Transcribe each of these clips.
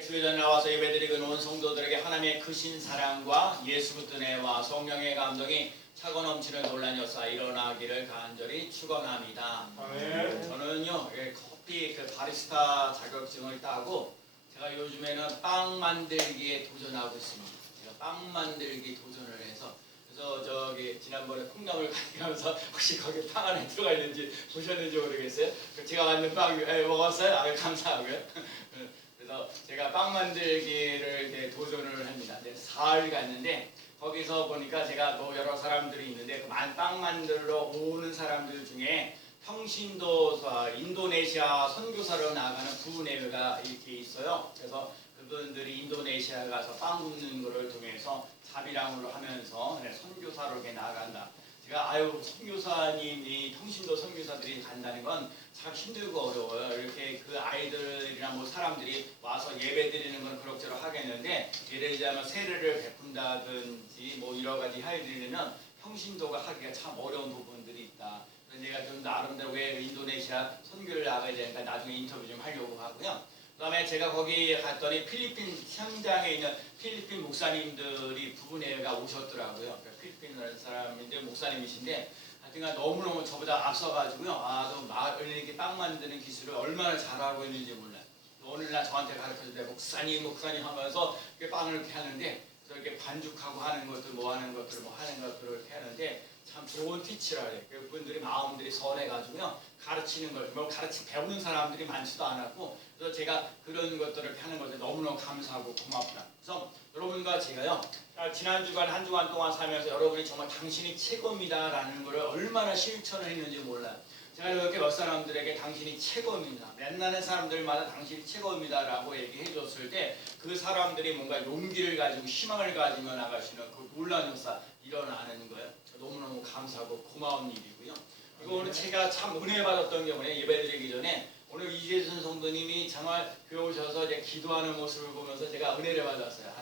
주일에 나와서 예배드리고 온 성도들에게 하나님의 크신 사랑과 예수 그리스도의 은혜와 성령의 감동이 차고 넘치는 놀란 역사 일어나기를 간절히 축원합니다. 아멘. 저는요 커피 바리스타 자격증을 따고 제가 요즘에는 빵 만들기에 도전하고 있습니다. 제가 빵 만들기 도전을 해서 그래서 저기 지난번에 콩나물 가져가면서 혹시 거기 빵 안에 들어가 있는지 보셨는지 모르겠어요. 제가 만든 빵 먹었어요. 감사하고요. 그래서 제가 빵 만들기를 도전을 합니다. 사흘 갔는데 거기서 보니까 제가 여러 사람들이 있는데 그 빵 만들러 오는 사람들 중에 평신도 인도네시아 선교사로 나가는 두 네가 이렇게 있어요. 그래서 그분들이 인도네시아 가서 빵 굽는 것을 통해서 자비랑으로 하면서 선교사로 이렇게 나간다. 제가 선교사님이 평신도 선교사들이 간다는 건 참 힘들고 어려워요. 이렇게 그 아이들이나 사람들이 와서 예배 드리는 건 그럭저럭 하겠는데 예를 들자면 세례를 베푼다든지 여러 가지 하이들이면 평신도가 하기가 참 어려운 부분들이 있다. 내가 좀 나름대로 왜 인도네시아 선교를 나가야 되니까 나중에 인터뷰 좀 하려고 하고요. 그 다음에 제가 거기 갔더니 필리핀 현장에 있는 필리핀 목사님들이 부부네가 오셨더라고요. 그러니까 필리핀 사람인데 목사님이신데 하여튼간 너무너무 저보다 앞서가지고요. 이렇게 빵 만드는 기술을 얼마나 잘하고 있는지 몰라요. 오늘날 저한테 가르쳐주는데 목사님 하면서 이렇게 빵을 이렇게 하는데 이렇게 반죽하고 하는 것들 하는 것들을 이렇게 하는데 참 좋은 티치라 그래요. 그분들이 마음들이 선해가지고요. 가르치는 걸 배우는 사람들이 많지도 않았고 그래서 제가 그런 것들을 하는 것에 너무너무 감사하고 고맙다. 그래서 여러분과 제가요 지난 주간 한 주간 동안 살면서 여러분이 정말 당신이 최고입니다라는 것을 얼마나 실천을 했는지 몰라요. 제가 이렇게 몇 사람들에게 당신이 최고입니다. 만나는 사람들마다 당신이 최고입니다라고 얘기해 줬을 때 그 사람들이 뭔가 용기를 가지고 희망을 가지며 나가시는 그 놀라운 역사 일어나는 거예요. 너무너무 감사하고 고마운 일이고요. 그리고 오늘 제가 참 은혜 받았던 경우에 예배드리기 전에 오늘 이재순 성도님이 정말 교회 오셔서 이제 기도하는 모습을 보면서 제가 은혜를 받았어요.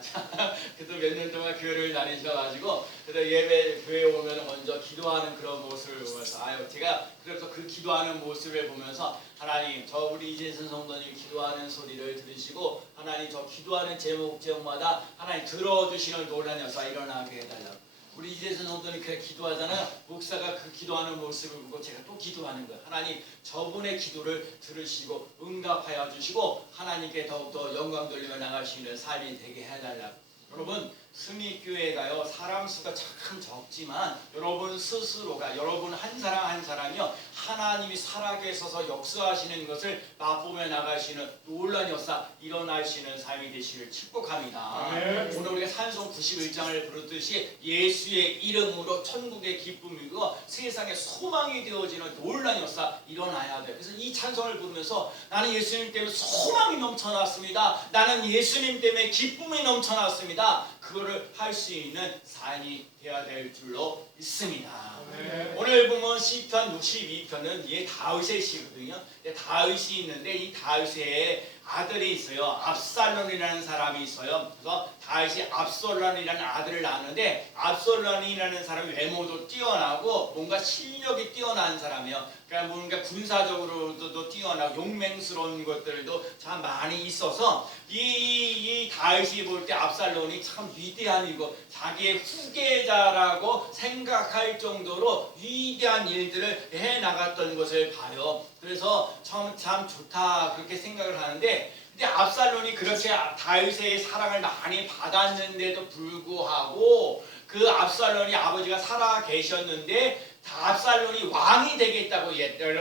그래도 몇 년 동안 교회를 다니셔가지고 그래도 예배 교회에 오면 먼저 기도하는 그런 모습을 보면서 제가 그래서 그 기도하는 모습을 보면서 하나님 저 우리 이재순 성도님이 기도하는 소리를 들으시고 하나님 저 기도하는 제목마다 하나님 들어주시는 놀라운 역사 일어나게 해달라고. 우리 이재순 성도님 그렇게 기도하잖아요. 목사가 그 기도하는 모습을 보고 제가 또 기도하는 거예요. 하나님 저분의 기도를 들으시고 응답하여 주시고 하나님께 더욱더 영광 돌리며 나가시는 삶이 되게 해달라고. 여러분 승리교회가요 사람 수가 참 적지만 여러분 스스로가 여러분 한 사람 한 사람이요 하나님이 살아계셔서 역사하시는 것을 맛보며 나가시는 놀라운 역사 일어나시는 삶이 되시길 축복합니다. 네. 오늘 우리가 찬송 91장을 부르듯이 예수의 이름으로 천국의 기쁨이고 세상의 소망이 되어지는 놀라운 역사 일어나야 돼요. 그래서 이 찬송을 부르면서 나는 예수님 때문에 소망이 넘쳐났습니다. 나는 예수님 때문에 기쁨이 넘쳐났습니다. 그거를 할 수 있는 삶이 되어야 될 줄로 믿습니다. 네. 오늘 보면 시편 62편은 다윗의 시거든요. 다윗이 있는데 이 다윗의 아들이 있어요. 압살롬이라는 사람이 있어요. 그래서 다윗이 압살롬이라는 아들을 낳았는데 압살롬이라는 사람이 외모도 뛰어나고 뭔가 실력이 뛰어난 사람이에요. 그러니까 뭔가 군사적으로도 뛰어나고 용맹스러운 것들도 참 많이 있어서 이 다윗이 볼 때 압살롬이 참 위대한 이고 자기의 후계자라고 생각할 정도로 위대한 일들을 해나갔던 것을 봐요. 그래서 참 좋다 그렇게 생각을 하는데 근데 압살롬이 그렇게 다윗의 사랑을 많이 받았는데도 불구하고 그 압살롬이 아버지가 살아 계셨는데 압살롬이 왕이 되겠다고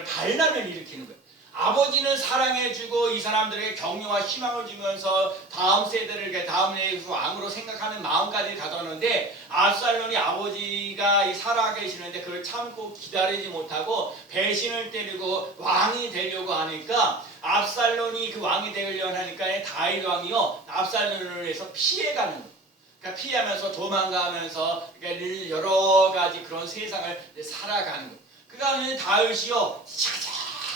반란을 일으키는 거예요. 아버지는 사랑해주고 이 사람들에게 격려와 희망을 주면서 다음 세대를 다음 왕으로 생각하는 마음까지 가졌는데 압살롬이 아버지가 살아 계시는데 그걸 참고 기다리지 못하고 배신을 때리고 왕이 되려고 하니까 압살롬이 그 왕이 되려고 하니까 다윗 왕이요 압살롬을 위해서 피해가는 거예요. 그러니까 피하면서 도망가면서 그러니까 여러 가지 그런 세상을 살아가는 거예요. 그러니까 다윗이요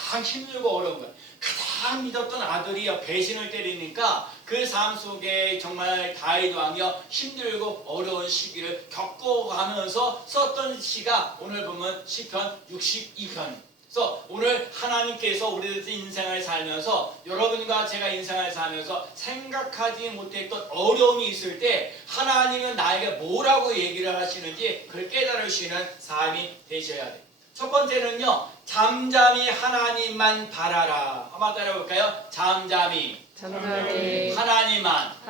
가장 힘들고 어려운 거예요. 가장 믿었던 아들이 배신을 때리니까 그 삶 속에 정말 다윗 왕이요 힘들고 어려운 시기를 겪어가면서 썼던 시가 오늘 보면 시편 62편 그래서 오늘 하나님께서 우리들 인생을 살면서 여러분과 제가 인생을 살면서 생각하지 못했던 어려움이 있을 때 하나님은 나에게 뭐라고 얘기를 하시는지 그걸 깨달을 수 있는 삶이 되셔야 돼요. 첫 번째는요, 잠잠히 하나님만 바라라. 한번 따라해볼까요? 잠잠히 하나님만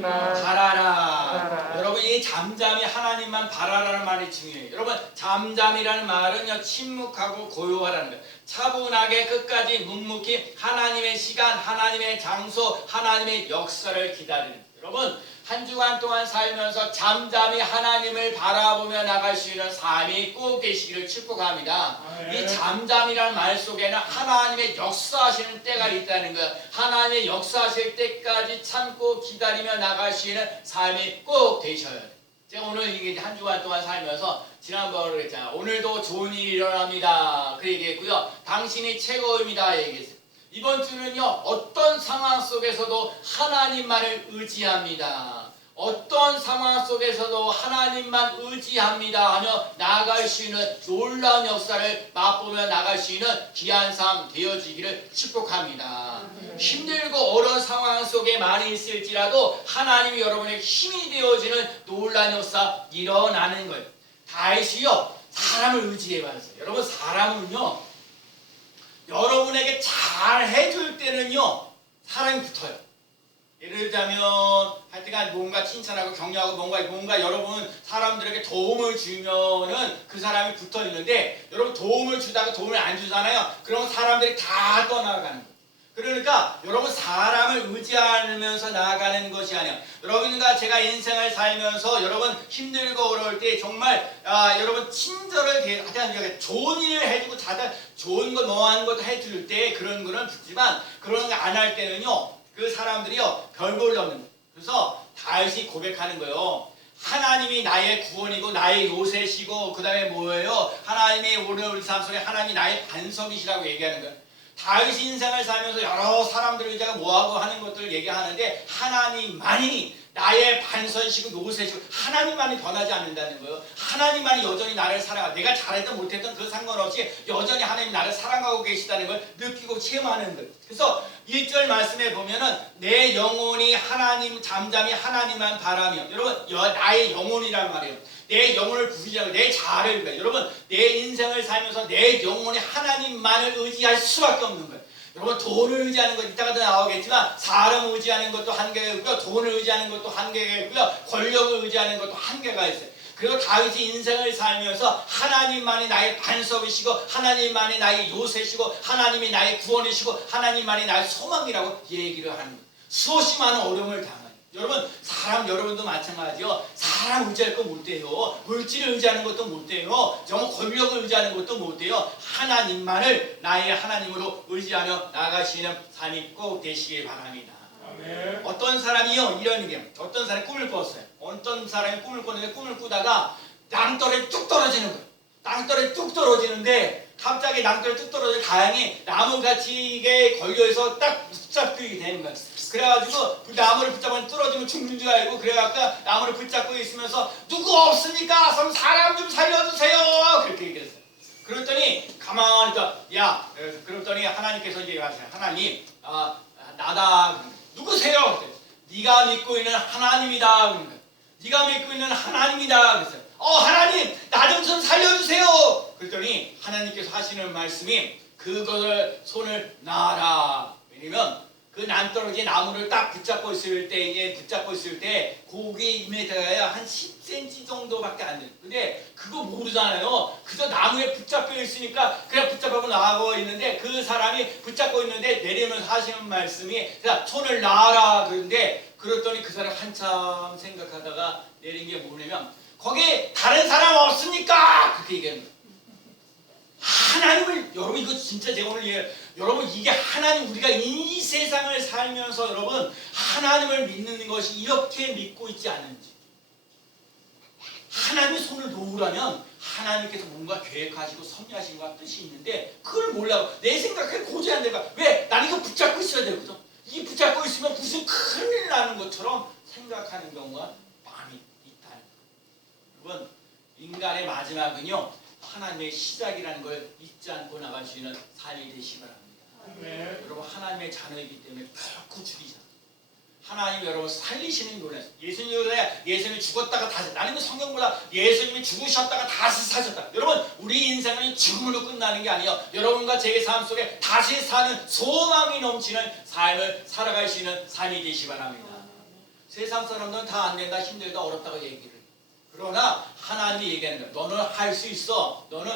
바라라. 여러분, 이 잠잠히 하나님만 바라라는 말이 중요해요. 여러분, 잠잠이라는 말은요, 침묵하고 고요하라는 거예요. 차분하게 끝까지 묵묵히 하나님의 시간, 하나님의 장소, 하나님의 역사를 기다리는 거예요. 여러분, 한 주간 동안 살면서 잠잠히 하나님을 바라보며 나갈 수 있는 삶이 꼭 되시기를 축복합니다. 이 잠잠이라는 말 속에는 하나님의 역사하시는 때가 있다는 거예요. 하나님의 역사하실 때까지 참고 기다리며 나갈 수 있는 삶이 꼭 되셔야 돼요. 제가 오늘 이게 한 주간 동안 살면서 지난번에 그랬잖아요. 오늘도 좋은 일이 일어납니다. 그 얘기했고요. 당신이 최고입니다. 얘기했어요. 이번 주는요, 어떤 상황 속에서도 하나님만을 의지합니다. 어떤 상황 속에서도 하나님만 의지합니다 하며 나아갈 수 있는 놀라운 역사를 맛보며 나갈 수 있는 귀한 삶 되어지기를 축복합니다. 힘들고 어려운 상황 속에 많이 있을지라도 하나님이 여러분에게 힘이 되어지는 놀라운 역사 일어나는 거예요. 다윗이요, 사람을 의지해봤어요. 여러분, 사람은요, 여러분에게 잘 해줄 때는요, 사랑이 붙어요. 예를 들자면 하여튼간 뭔가 칭찬하고 격려하고 뭔가 여러분 사람들에게 도움을 주면은 그 사람이 붙어 있는데, 여러분 도움을 주다가 도움을 안 주잖아요. 그러면 사람들이 다 떠나가는 거예요. 그러니까 여러분 사람을 의지하면서 나아가는 것이 아니야. 여러분과 제가 인생을 살면서 여러분 힘들고 어려울 때 정말 여러분 친절을 하자, 좋은 일을 해주고 다들 좋은 거 뭐하는 것도 해줄 때 그런 거는 붙지만 그런 거 안 할 때는요, 그 사람들이요 별볼일 없는 거예요. 그래서 다윗이 고백하는 거예요. 하나님이 나의 구원이고 나의 요새시고 그 다음에 뭐예요? 하나님의 오늘 우리 삶 속에 하나님이 나의 반석이시라고 얘기하는 거예요. 다윗이 인생을 살면서 여러 사람들 의지가 뭐하고 하는 것들을 얘기하는데 하나님만이 나의 반석이시고 요새시고 하나님만이 변하지 않는다는 거예요. 하나님만이 여전히 나를 사랑하고 내가 잘했든 못했든 그 상관없이 여전히 하나님이 나를 사랑하고 계시다는 걸 느끼고 체험하는 거예요. 그래서 1절 말씀에 보면은 내 영혼이 하나님 잠잠히 하나님만 바라며, 여러분 나의 영혼이란 말이에요. 내 영혼을 부시자고 내 자아를, 여러분 내 인생을 살면서 내 영혼이 하나님만을 의지할 수밖에 없는 거예요. 여러분 돈을 의지하는 것 이따가도 나오겠지만 사람을 의지하는 것도 한계가 있고요, 돈을 의지하는 것도 한계가 있고요, 권력을 의지하는 것도 한계가 있어요. 그리고 다윗이 인생을 살면서 하나님만이 나의 반석이시고 하나님만이 나의 요새시고 하나님이 나의 구원이시고 하나님만이 나의 소망이라고 얘기를 하는 거예요. 수없이 많은 어려움을 당해요. 여러분 여러분도 마찬가지요. 사람 의지할 거 못 돼요. 물질을 의지하는 것도 못 돼요. 정말 권력을 의지하는 것도 못 돼요. 하나님만을 나의 하나님으로 의지하며 나가시는 삶이 꼭 되시길 바랍니다. 아멘. 어떤 사람이요, 이런 게 어떤 사람이 꿈을 꿨어요. 어떤 사람이 꿈을 꿨는데 꿈을 꾸다가 낭떠러지 뚝 떨어지는 거예요. 낭떠러지 뚝 떨어지는데 갑자기 낭떠러지 뚝 떨어져 다행히 나무가지에 걸려서 딱 붙잡히게 되는 거예요. 그래가지고 그 나무를 붙잡으면 떨어지면 죽는 줄 알고 그래갖고 나무를 붙잡고 있으면서 누구 없습니까? 사람 좀 살려주세요. 그렇게 얘기했어요. 그랬더니 가만히 그랬더니 하나님께서 이제 말하세요. 하나님, 나다. 누구세요? 네가 믿고 있는 하나님이다. 네가 믿고 있는 하나님이다. 그랬어요. 하나님, 나 좀 살려주세요. 그랬더니 하나님께서 하시는 말씀이 그것을 손을 놔라. 왜냐면 그 낭떠러지 나무를 딱 붙잡고 있을 때 고기 2m가 한 10cm 정도밖에 안 돼요. 근데 그거 모르잖아요. 그저 나무에 붙잡혀 있으니까 그냥 붙잡고 나가고 있는데 그 사람이 붙잡고 있는데 내리면서 하시는 말씀이 손을 놔라. 그랬더니 그 사람 한참 생각하다가 내린 게 뭐냐면 거기 다른 사람 없습니까? 그렇게 얘기하는 거예요. 하나님을, 여러분 이거 진짜 제가 오늘 여러분 이게 하나님, 우리가 이 세상을 살면서 여러분 하나님을 믿는 것이 이렇게 믿고 있지 않은지, 하나님의 손을 놓으라면 하나님께서 뭔가 계획하시고 섭리하신 것 뜻이 있는데 그걸 몰라요. 내 생각에 고지 안 돼가. 왜? 나는 이거 붙잡고 있어야 되거든. 이게 붙잡고 있으면 무슨 큰일 나는 것처럼 생각하는 경우가 많이 있다는 거예요. 여러분 인간의 마지막은요, 하나님의 시작이라는 걸 잊지 않고 나갈 수 있는 삶이 되시기 바랍니다. 네. 여러분 하나님의 자녀이기 때문에 결코 죽이지 않아요. 하나님 여러분 살리시는 노래. 예수님이 죽었다가 다시, 나는 성경보다 예수님이 죽으셨다가 다시 사셨다. 여러분 우리 인생은 죽음으로 끝나는 게 아니에요. 여러분과 제 삶 속에 다시 사는 소망이 넘치는 삶을 살아갈 수 있는 삶이 되시기 바랍니다. 세상 사람들은 다 안 된다, 힘들다, 어렵다고 얘기를 해요. 그러나 하나님이 얘기하는 거야. 너는 할 수 있어. 너는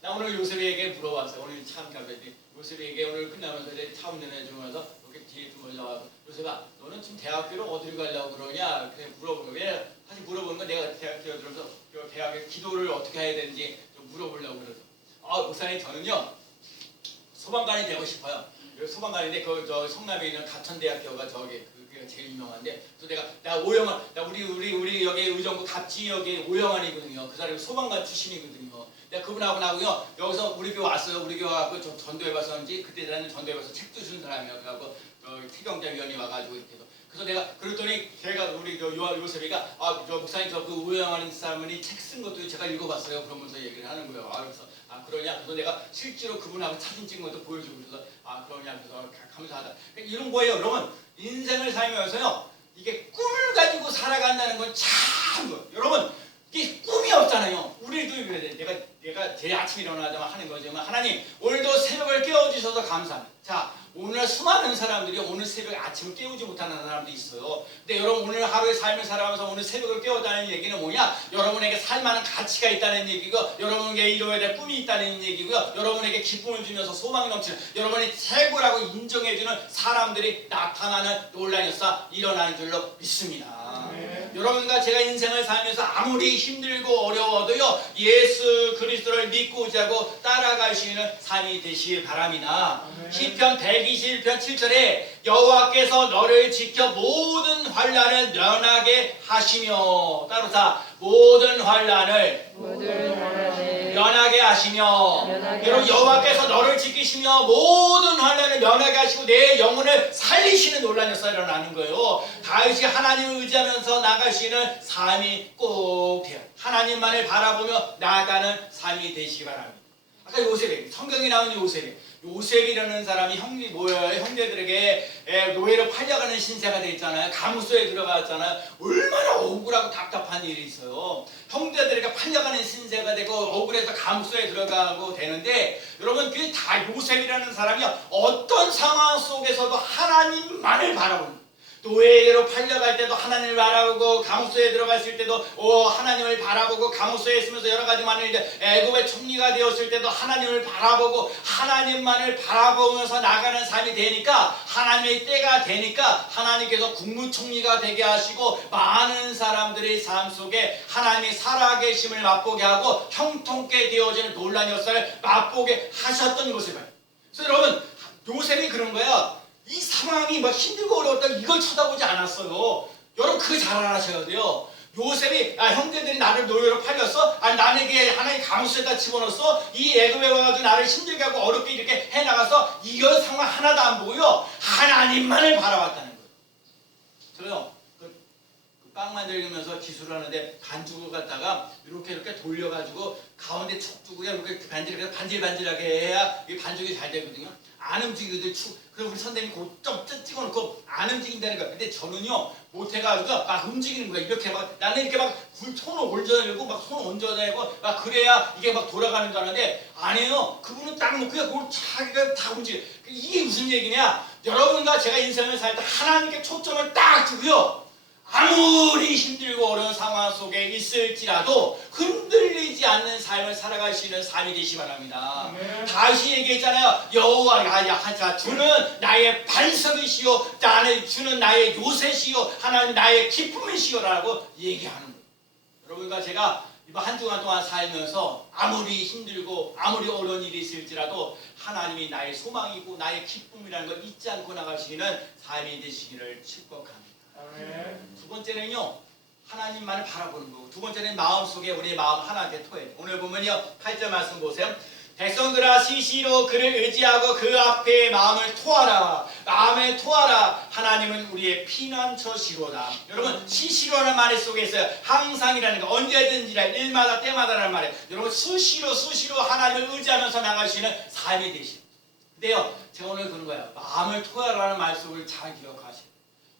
나 오늘 요셉에게 물어봤어요. 오늘 참 감사했지. 요셉에게 오늘 끝나면서 이제 차 운전해 주면서 이렇게 뒤에 좀 올라와서 요셉아, 너는 지금 대학교를 어디로 가려고 그러냐? 그냥 물어보는 거야. 사실 물어보는 건 내가 대학 들어서 대학에 기도를 어떻게 해야 되는지 좀 물어보려고 그래서. 목사님 저는요 소방관이 되고 싶어요. 소방관인데 저 성남에 있는 가천대학교가 저기 그게 제일 유명한데, 그래서 내가 오영환, 우리 여기 의정부 갑지역에 오영환이거든요. 그 사람이 소방관 출신이거든요. 내가 그분하고 나고요 여기서 우리 교회 왔어요. 우리 교회 와서 좀 전도해 봤었는지, 그때 나는 전도해 봐서 책도 주는 사람이에요. 그래갖고 태경자 위원이 와가지고 이렇게 해서. 그래서 내가 그랬더니 걔가 우리 요셉이가 저 목사님 저 그 오영환 사람이 책 쓴 것도 제가 읽어봤어요. 그러면서 얘기를 하는 거예요. 그래서 그러냐? 그래서 내가 실제로 그분하고 사진 찍은 것도 보여주고 그래서 그러냐? 그래서 감사하다. 이런 거예요. 여러분 인생을 살면서요 이게 꿈을 가지고 살아간다는 건 참 여러분 이게 꿈이 없잖아요. 우리도 그래야 돼. 내가 제일 아침에 일어나자마자 하는 거지만 하나님 오늘도 새벽을 깨워주셔서 감사합니다. 자, 오늘 수많은 사람들이 오늘 새벽에 아침을 깨우지 못하는 사람도 있어요. 근데 여러분 오늘 하루의 삶을 살아가면서 오늘 새벽을 깨웠다는 얘기는 뭐냐? 여러분에게 살만한 가치가 있다는 얘기고, 여러분에게 이루어야 될 꿈이 있다는 얘기고요. 여러분에게 기쁨을 주면서 소망이 넘치는, 여러분이 최고라고 인정해주는 사람들이 나타나는 논란이 일어나는 줄로 믿습니다. 여러분과 제가 인생을 살면서 아무리 힘들고 어려워도요 예수 그리스도를 믿고 자고 따라갈 수 있는 삶이 되시길 바랍니다. 시편 121편 7절에 여호와께서 너를 지켜 모든 환난을 면하게 하시며, 따로사 모든 환난을 면하게 하시며, 여러분 여호와께서 너를 지키시며 모든 환난을 면하게 하시고 내 영혼을 살리시는 논란이 일어나는 거예요. 다윗이 하나님을 의지하면서 나갈 수 있는 삶이 꼭 돼요. 하나님만을 바라보며 나아가는 삶이 되시기 바랍니다. 아까 요셉이, 성경에 나온 요셉이라는 사람이 형제들에게 노예로 팔려가는 신세가 됐잖아요. 감옥소에 들어갔잖아요. 얼마나 억울하고 답답한 일이 있어요. 형제들에게 팔려가는 신세가 되고 억울해서 감옥소에 들어가고 되는데, 여러분 그게 다 요셉이라는 사람이 어떤 상황 속에서도 하나님만을 바라보는 거예요. 노예로 팔려갈 때도 하나님을 바라보고, 감옥소에 들어갔을 때도 하나님을 바라보고, 감옥소에 있으면서 여러 가지 만일 애굽의 총리가 되었을 때도 하나님을 바라보고 하나님만을 바라보면서 나가는 삶이 되니까, 하나님의 때가 되니까 하나님께서 국무총리가 되게 하시고 많은 사람들의 삶 속에 하나님이 살아계심을 맛보게 하고 형통케 되어지는 놀라운 역사를 맛보게 하셨던 요셉을. 그래서 여러분 요셉이 그런 거야. 이 상황이 막 힘들고 어려웠다 이걸 쳐다보지 않았어요. 여러분 그거 잘 알아셔야 돼요. 요셉이 형제들이 나를 노예로 팔렸어? 나에게 하나님 감옥소에다 집어넣었어? 이 애굽에 와가지고 나를 힘들게 하고 어렵게 이렇게 해나가서 이런 상황 하나도 안 보고요 하나님만을 바라봤다는 거예요. 저요 그 빵 만들면서 기술을 하는데 반죽을 갖다가 이렇게 돌려가지고 가운데 축 두고 이렇게 반질반질하게 해야 이 반죽이 잘 되거든요. 안 움직이거든. 그래서 우리 선생님이 좀 찍어놓고 안 움직인다는 거야. 근데 저는요 못해가지고 막 움직이는 거야. 이렇게 막 나는 이렇게 막 손을 올려내고 막 손 얹어내고 막 그래야 이게 막 돌아가는 줄 아는데 아니에요. 그분은 딱 놓고 그걸 자기가 다 움직여. 이게 무슨 얘기냐? 여러분과 제가 인생을 살 때 하나님께 초점을 딱 두고요. 아무리 힘들고 어려운 상황 속에 있을지라도 흔들리지 않는 삶을 살아갈 수 있는 삶이 되시기 바랍니다. 다시 얘기했잖아요. 여호와 주는 나의 반석이시요, 주는 나의 요새시요, 하나님 나의 기쁨이시요라고 얘기하는 거예요. 여러분과 제가 이번 한 주간 동안 살면서 아무리 힘들고 아무리 어려운 일이 있을지라도 하나님이 나의 소망이고 나의 기쁨이라는 걸 잊지 않고 나갈 수 있는 삶이 되시기를 축복합니다. 두 번째는요 하나님만을 바라보는 거고, 두 번째는 마음속에 우리의 마음 하나님께 토해. 오늘 보면요 8절 말씀 보세요. 백성들아 시시로 그를 의지하고 그 앞에 마음을 토하라. 마음에 토하라. 하나님은 우리의 피난처시로다. 여러분 시시로라는 말 속에 있어요. 항상이라는 거, 언제든지라, 일마다 때마다라는 말이에요. 여러분 수시로 하나님을 의지하면서 나갈 수 있는 삶이 되시오. 근데요, 제가 오늘 그런 거예요. 마음을 토하라는 말씀을 잘 기억하세요.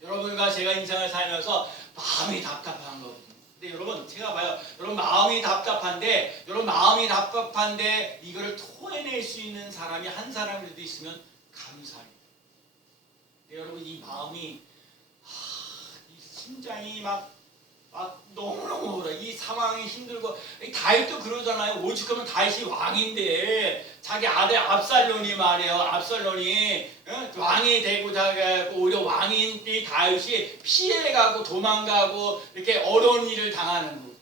여러분과 제가 인생을 살면서 마음이 답답한 거거든요. 근데 여러분 제가 봐요. 여러분 마음이 답답한데 이거를 토해낼 수 있는 사람이 한 사람이라도 있으면 감사해요. 근데 여러분 이 마음이 이 심장이 막 너무너무 그래. 이 상황이 힘들고 다윗도 그러잖아요. 오죽하면 다윗이 왕인데 자기 아들 압살론이 말이에요. 압살론이 왕이 되고 오히려 왕인 이 다윗이 피해가고 도망가고 이렇게 어려운 일을 당하는 거.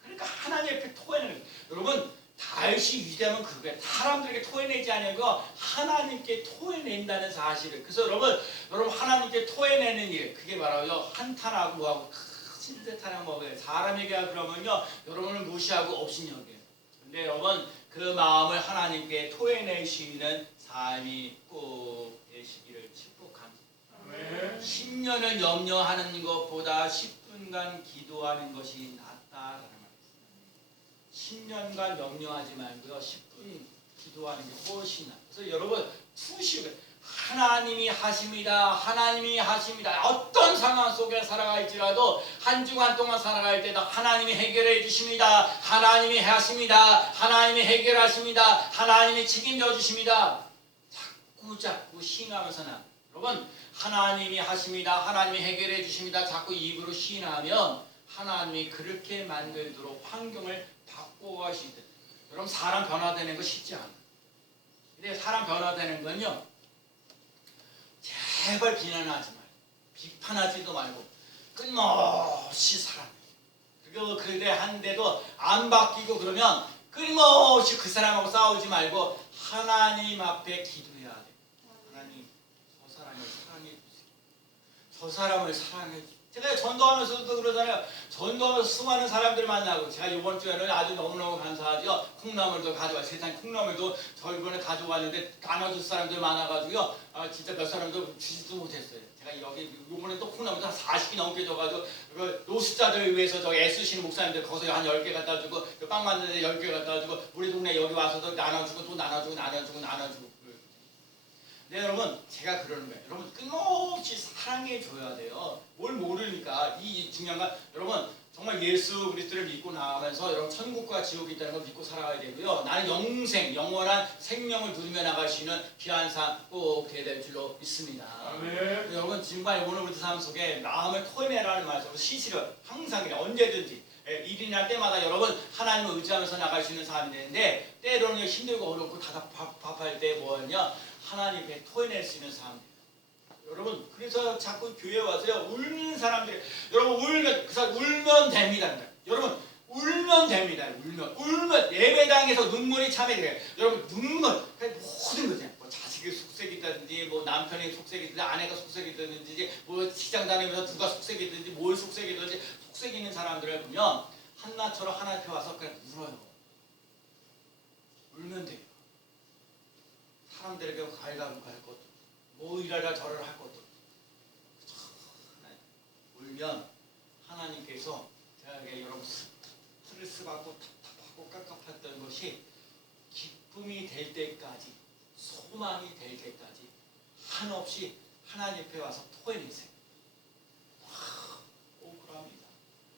그러니까 하나님 앞에 토해내는 거예요. 여러분 다윗이 위대하면 그거예요. 사람들에게 토해내지 않고 하나님께 토해낸다는 사실을. 그래서 여러분 하나님께 토해내는 일, 그게 바로 한탄하고 뭐하고 신세탄하고 뭐예요. 사람에게 그러면요 여러분을 무시하고 업신여겨요. 근데 여러분 그 마음을 하나님께 토해낼 수 있는 삶이 꼭 되시기를 축복합니다. 10년을 염려하는 것보다 10분간 기도하는 것이 낫다라는 말입니다. 10년간 염려하지 말고요 10분 기도하는 게 훨씬 낫다. 그래서 여러분 수시로 하나님이 하십니다. 하나님이 하십니다. 어떤 상황 속에 살아갈지라도 한 주간 동안 살아갈 때도 하나님이 해결해 주십니다. 하나님이 하십니다. 하나님이 해결하십니다. 하나님이 책임져 주십니다. 자꾸 시인하면서는 여러분 하나님이 하십니다. 하나님이 해결해 주십니다. 자꾸 입으로 시인하면 하나님이 그렇게 만들도록 환경을 바꿔가시듯. 여러분 사람 변화되는 거 쉽지 않아요. 근데 사람 변화되는 건요 제발 비난하지 말고 비판하지도 말고 끊임없이 살아요. 그리고 그래 한데도 안 바뀌고 그러면 끊임없이 그 사람하고 싸우지 말고 하나님 앞에 기도해야 돼요. 하나님 저 사람을 사랑해 주세요. 저 사람을 사랑해 주세요. 제가 전도하면서도 그러잖아요. 전도하면서 수많은 사람들 만나고 제가 이번 주에는 아주 너무너무 감사하죠. 콩나물도 가져와 세상 콩나물도 저 이번에 가져왔는데 나눠줄 사람들 많아가지고요. 진짜 몇 사람도 주지도 못했어요. 제가 여기 이번에 또 콩나물도 한 40개 넘게 줘가지고 그 노숙자들을 위해서 저 애쓰시는 목사님들 거기서 한 10개 갖다 주고 빵 만드는데 10개 갖다 주고 우리 동네 여기 와서도 나눠주고 또 나눠주고. 네, 여러분 제가 그러는 거예요. 여러분 끊임없이 사랑해 줘야 돼요. 뭘 모르니까 이 중요한 건 여러분 정말 예수 그리스도를 믿고 나가면서 여러분 천국과 지옥이 있다는 걸 믿고 살아가야 되고요. 나는 영원한 생명을 누리며 나갈 수 있는 귀한 삶 꼭 되어야 될 줄로 믿습니다. 아멘. 여러분 지금까지 오늘 우리 삶 속에 마음을 토해내라는 말씀으로 시시를 항상 언제든지 일이나 때마다 여러분 하나님을 의지하면서 나갈 수 있는 삶이 되는데 때로는 힘들고 어렵고 답답할 때 뭐냐 하나님께 토해낼 수 있는 사람들. 여러분 그래서 자꾸 교회 와서요 울는 사람들 여러분 울면 됩니다. 여러분 울면 됩니다. 울면 예배당에서 눈물이 참여돼요. 여러분 눈물 모든 거죠. 뭐 자식이 속색이든지 뭐 남편이 속색이든지 아내가 속색이든지 뭐 직장 다니면서 누가 속색이든지 뭘 속색이든지 속색 있는 사람들을 보면 한나처럼 하나님 앞에 와서 그냥 울어요. 울면 돼요. 사람들에게 갈가고 갈 것도 뭐 이러라 저러라 할 것도 울면 하나님께서 제가 여러분 스트레스 받고 답답하고 깝깝했던 것이 기쁨이 될 때까지 소망이 될 때까지 한없이 하나님 앞에 와서 토해내세요. 억울합니다.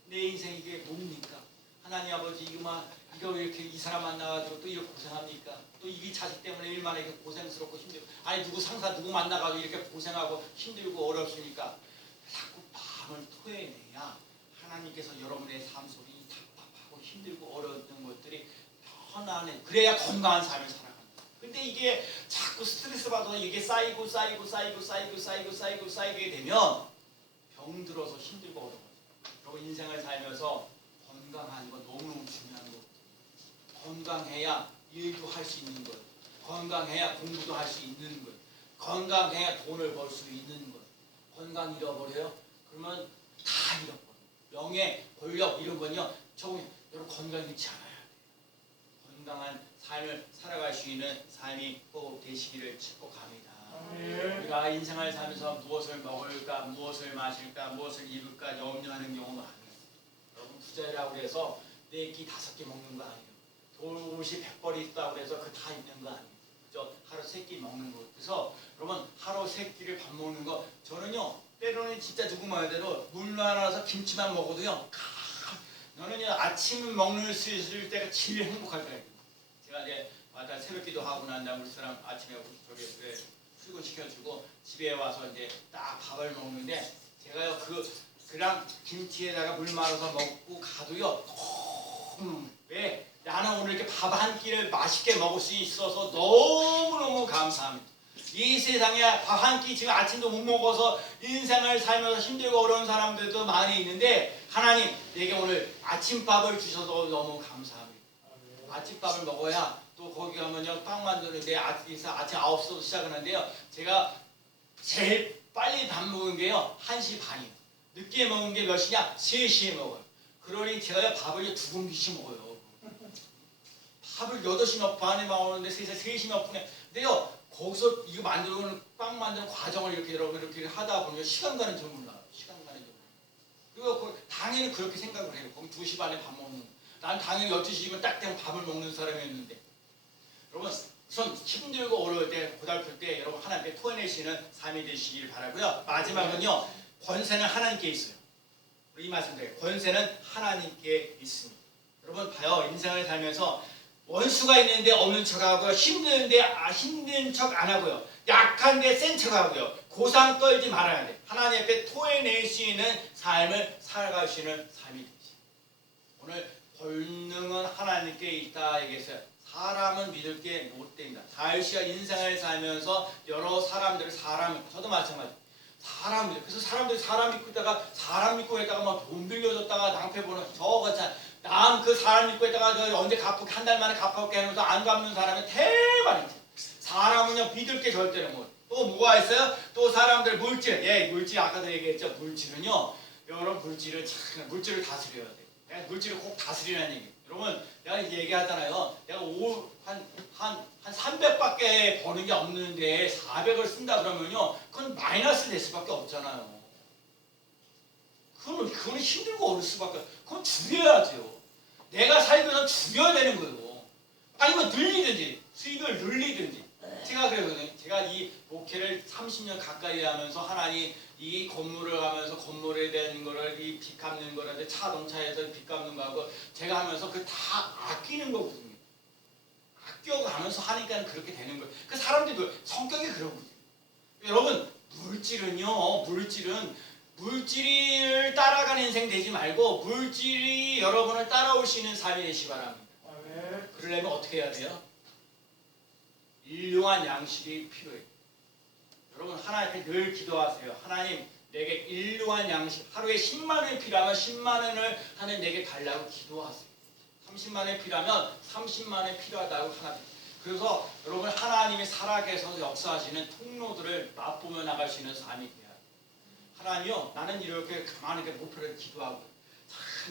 내 인생 이게 뭡니까? 하나님 아버지 이거 왜 이렇게 이 사람 만나가지고 또 이렇게 고생합니까? 또 이 자식 때문에 얼마나 이렇게 고생스럽고 힘들고 아니 누구 상사 누구 만나가지고 이렇게 고생하고 힘들고 어렵습니까? 자꾸 마음을 토해내야 하나님께서 여러분의 삶 속에 이 답답하고 힘들고 어려웠던 것들이 편안해. 그래야 건강한 삶을 살아간다. 근데 이게 자꾸 스트레스 받아서 이게 쌓이게 되면 병들어서 힘들고 어려워요. 여러분 인생을 살면서 건강한 건 너무너무 중요한 거. 건강해야 일도 할 수 있는 것. 건강해야 공부도 할 수 있는 것. 건강해야 돈을 벌 수 있는 것. 건강 잃어버려요? 그러면 다 잃어버려요. 명예, 권력 이런 건요. 여러분 건강 잃지 않아야 돼요. 건강한 삶을 살아갈 수 있는 삶이 꼭 되시기를 축복합니다. 아멘. 우리가 인생을 살면서 무엇을 먹을까, 무엇을 마실까, 무엇을 입을까 염려하는 경우가 많아요. 여러분 부자라고 해서 4끼 5끼 먹는 거 아니에요. 옷이 100벌이 있다고 해서 그 다 입는 거 아니에요. 그죠? 하루 3끼 먹는 거. 그래서 여러분 하루 3끼를 밥 먹는 거 저는요 때로는 진짜 누구 말대로 물 말아서 김치만 먹어도요 너는요 아침 먹는 수 있을 때가 제일 행복할 거예요. 제가 이제 마다 새벽기도 하고 난 다음 우리 사람 아침에 저기 출근시켜주고 집에 와서 이제 딱 밥을 먹는데 제가요 그랑 김치에다가 물 말아서 먹고 가도요 왜 나는 오늘 이렇게 밥 한 끼를 맛있게 먹을 수 있어서 너무너무 감사합니다. 이 세상에 밥 한 끼 지금 아침도 못 먹어서 인생을 살면서 힘들고 어려운 사람들도 많이 있는데 하나님 내게 오늘 아침밥을 주셔서 너무 감사합니다. 아침밥을 먹어야 또 거기 가면요 빵 만드는데 아침 9시부터 시작하는데요 제가 제일 빨리 밥 먹은 게요 1시 반이에요. 늦게 먹은 게 몇 시냐? 3시에 먹어요. 그러니 제가 밥을 2공기씩 먹어요. 밥을 8시 반에 나오는데 3시 몇 분에 근데요 거기서 이거 만들고 빵 만드는 과정을 이렇게 하다 보면 시간 가는 줄 몰라요. 시간 가는 줄 몰라요. 그리고 당연히 그렇게 생각을 해요. 그럼 2시 반에 밥 먹는 거. 난 당연히 12시면 딱 되면 밥을 먹는 사람이었는데 여러분 우선 힘들고 어려울 때 고달플 때 여러분 하나님께 토해내시는 삶이 되시길 바라고요. 마지막은요 권세는 하나님께 있어요. 우리 이 말씀드려요. 권세는 하나님께 있습니다. 여러분 봐요. 인생을 살면서 원수가 있는데 없는 척하고요. 힘든데 힘든 척 안 하고요. 약한데 센 척하고요. 고상 떨지 말아야 돼. 하나님 앞에 토해낼 수 있는 삶을 살아가시는 삶이 되지. 오늘 권능은 하나님께 있다 얘기했어요. 사람은 믿을 게 못 됩니다. 다윗이가 인생을 살면서 여러 사람들을 저도 마찬가지. 그래서 사람들이 사람 믿고 있다가 사람 믿고 있다가 막 돈 빌려줬다가 낭패 보는 저거 참. 남 그 사람 믿고 있다가 언제 갚을게 한 달 만에 갚을게 하면서 안 갚는 사람이 대만이지. 사람은요 믿을 게 절대로 못. 또 뭐가 있어요? 또 사람들 물질. 물질 아까도 얘기했죠. 물질은요. 여러분 물질을 다스려야 돼. 물질을 꼭 다스리라는 얘기. 여러분 내가 얘기하잖아요. 내가 한 300밖에 버는 게 없는데 400을 쓴다 그러면요. 그건 마이너스 될 수밖에 없잖아요. 그거는 힘들고 어려울 수밖에. 그건 줄여야죠. 내가 살면서 줄여야 되는 거예요. 아니면 늘리든지 수익을 늘리든지. 제가 그러거든요. 제가 이 목회를 30년 가까이 하면서 하나님 이 건물을 하면서 건물에 대한 거를 이 빚 갚는 거라든지 자동차에서 빚 갚는 거하고 제가 하면서 그 다 아끼는 거거든요. 아껴가면서 하니까 그렇게 되는 거예요. 그 사람들도 성격이 그런 거죠. 여러분 물질을 따라가는 인생 되지 말고 물질이 여러분을 따라올 수 있는 삶이 되시기 바랍니다. 그러려면 어떻게 해야 돼요? 일용한 양식이 필요해요. 여러분 하나님 앞에 늘 기도하세요. 하나님 내게 일용한 양식 하루에 10만 원이 필요하면 10만 원을 하나님 내게 달라고 기도하세요. 30만 원이 필요하면 30만 원이 필요하다고 하나님. 그래서 여러분 하나님이 살아계셔서 역사하시는 통로들을 맛보며 나갈 수 있는 삶이 돼요. 하나님이요 나는 이렇게 가만히 목표를 기도하고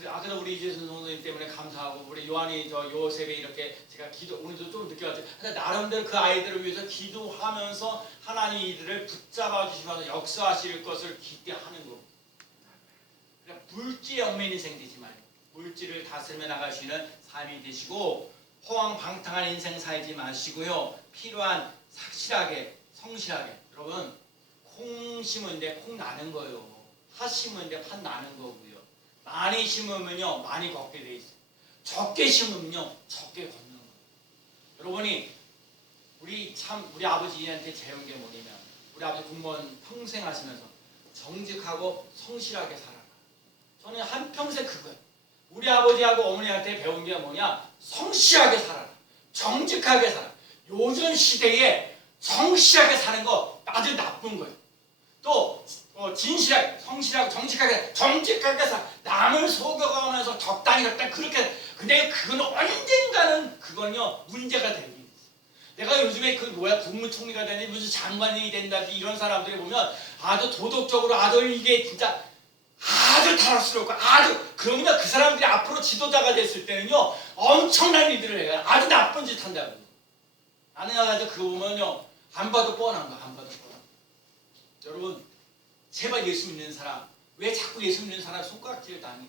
아까도 우리 이재선 선생님 때문에 감사하고 우리 요한이 요셉이 이렇게 제가 오늘도 좀 늦게 왔죠. 나름대로 그 아이들을 위해서 기도하면서 하나님 이들을 붙잡아 주시면서 역사하실 것을 기대하는 거. 그러니까 물질에 얽매인 인생 되지 말고 물질을 다스리며 나갈 수 있는 삶이 되시고 호황방탕한 인생 살지 마시고요. 필요한 착실하게 성실하게 여러분 콩 심은데 콩 나는 거예요. 팥 심은데 팥 나는 거고요. 많이 심으면요 많이 걷게 돼 있어요. 적게 심으면요 적게 걷는 거예요. 여러분이 우리 아버지한테 배운 게 뭐냐면 우리 아버지 공무원 평생 하시면서 정직하고 성실하게 살아라. 저는 한평생 그거예요. 우리 아버지하고 어머니한테 배운 게 뭐냐? 성실하게 살아라. 정직하게 살아라. 요즘 시대에 성실하게 사는 거 아주 나쁜 거예요. 또 진실하게, 성실하고 정직하게 살아. 남을 속여가면서 적당히 그렇게. 근데 그건 언젠가는 그건요 문제가 되는 거예요. 내가 요즘에 국무총리가 되니 무슨 장관이 된다든지 이런 사람들이 보면 아주 도덕적으로 아주 이게 진짜 아주 타락스럽고 아주 그러면요 그 사람들이 앞으로 지도자가 됐을 때는요 엄청난 일들을 해요. 아주 나쁜 짓 한다고. 나는 아주 그거 보면요 안 봐도 뻔한 거, 안 봐도 뻔한 거. 여러분 제발 예수 믿는 사람 왜 자꾸 예수 믿는 사람 손가락질 당해?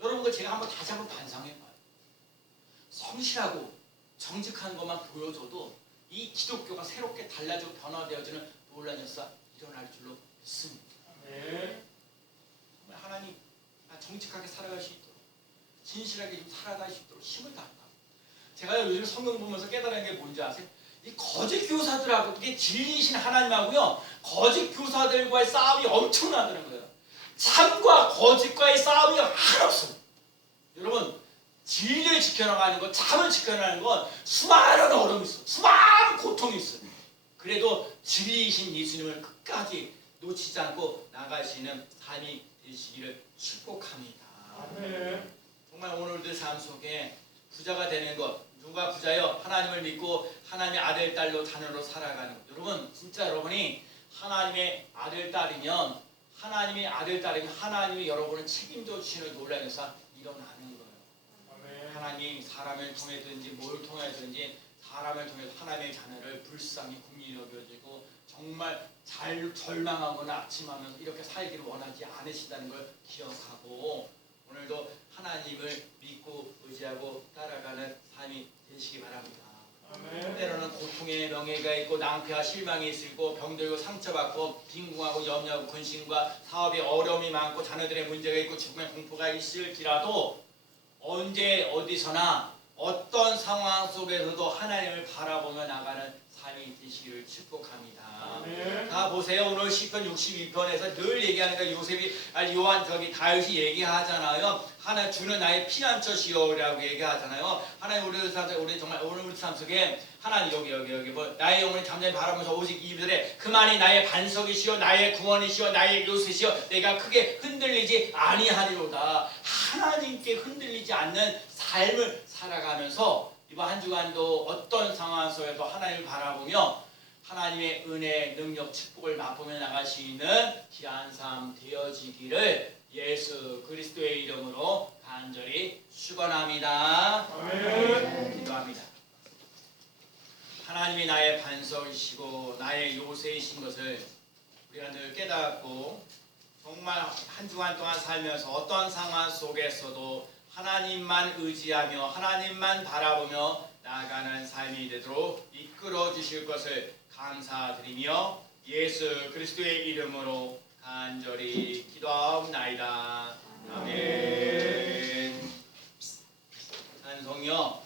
여러분 그 제가 다시 한번 반성해봐요. 성실하고 정직한 것만 보여줘도 이 기독교가 새롭게 달라지고 변화되어지는 놀라운 역사 일어날 줄로 믿습니다. 네. 정말 하나님 정직하게 살아갈 수 있도록 진실하게 좀 살아갈 수 있도록 힘을 달라. 제가 요즘 성경 보면서 깨달은 게 뭔지 아세요? 이 거짓 교사들하고 이게 진리이신 하나님하고요 거짓 교사들과의 싸움이 엄청나다는 거예요. 참과 거짓과의 싸움이 하나 없어요. 여러분 진리를 지켜나가는 것, 참을 지켜나가는 건 수많은 어려움이 있어요. 수많은 고통이 있어요. 그래도 진리이신 예수님을 끝까지 놓치지 않고 나가시는 삶이 되시기를 축복합니다. 아멘. 정말 오늘들 삶 속에 부자가 되는 것, 누가 부자요? 하나님을 믿고 하나님의 아들, 딸로 자녀로 살아가는 것. 여러분 진짜 여러분이 하나님의 아들, 딸이면 하나님이 여러분을 책임져 주시는 놀라운 역사 일어나는 거예요. 아멘. 하나님 사람을 통해서든지 뭘 통해서든지 사람을 통해서 하나님의 자녀를 불쌍히 긍휼히 여겨주고 정말 잘 절망하거나 낙심하면서 이렇게 살기를 원하지 않으시다는 걸 기억하고 오늘도 하나님을 믿고 의지하고 따라가는 삶이 되시기 바랍니다. 아멘. 때로는 고통의 명예가 있고 낭패와 실망이 있고 병들고 상처받고 빈궁하고 염려하고 근심과 사업에 어려움이 많고 자녀들의 문제가 있고 죽음의 공포가 있을지라도 언제 어디서나 어떤 상황 속에서도 하나님을 바라보며 나가는 삶이 되시기를 축복합니다. 아멘. 다 보세요. 오늘 시편 62편에서 늘 얘기하는 거 요셉이 다윗이 얘기하잖아요. 하나 주는 나의 피난처시오라고 얘기하잖아요. 하나님 우리 정말 오늘 우리 삶 속에 하나님 여기 뭐 나의 영혼이 잠잠히 바라보면서 오직 이들의 그만이 나의 반석이시오 나의 구원이시오 나의 요새시오 내가 크게 흔들리지 아니하리로다. 하나님께 흔들리지 않는 삶을 살아가면서 이번 한 주간도 어떤 상황 속에도 하나님을 바라보며 하나님의 은혜, 능력, 축복을 맛보며 나갈 수 있는 귀한 삶 되어지기를 예수 그리스도의 이름으로 간절히 축원합니다. 아멘. 기도합니다. 하나님이 나의 반석이시고 나의 요새이신 것을 우리가 늘 깨닫고 정말 한 주간 동안 살면서 어떠한 상황 속에서도 하나님만 의지하며 하나님만 바라보며 나아가는 삶이 되도록 이끌어 주실 것을 감사드리며 예수 그리스도의 이름으로 간절히 기도하옵나이다. 아멘. 찬송요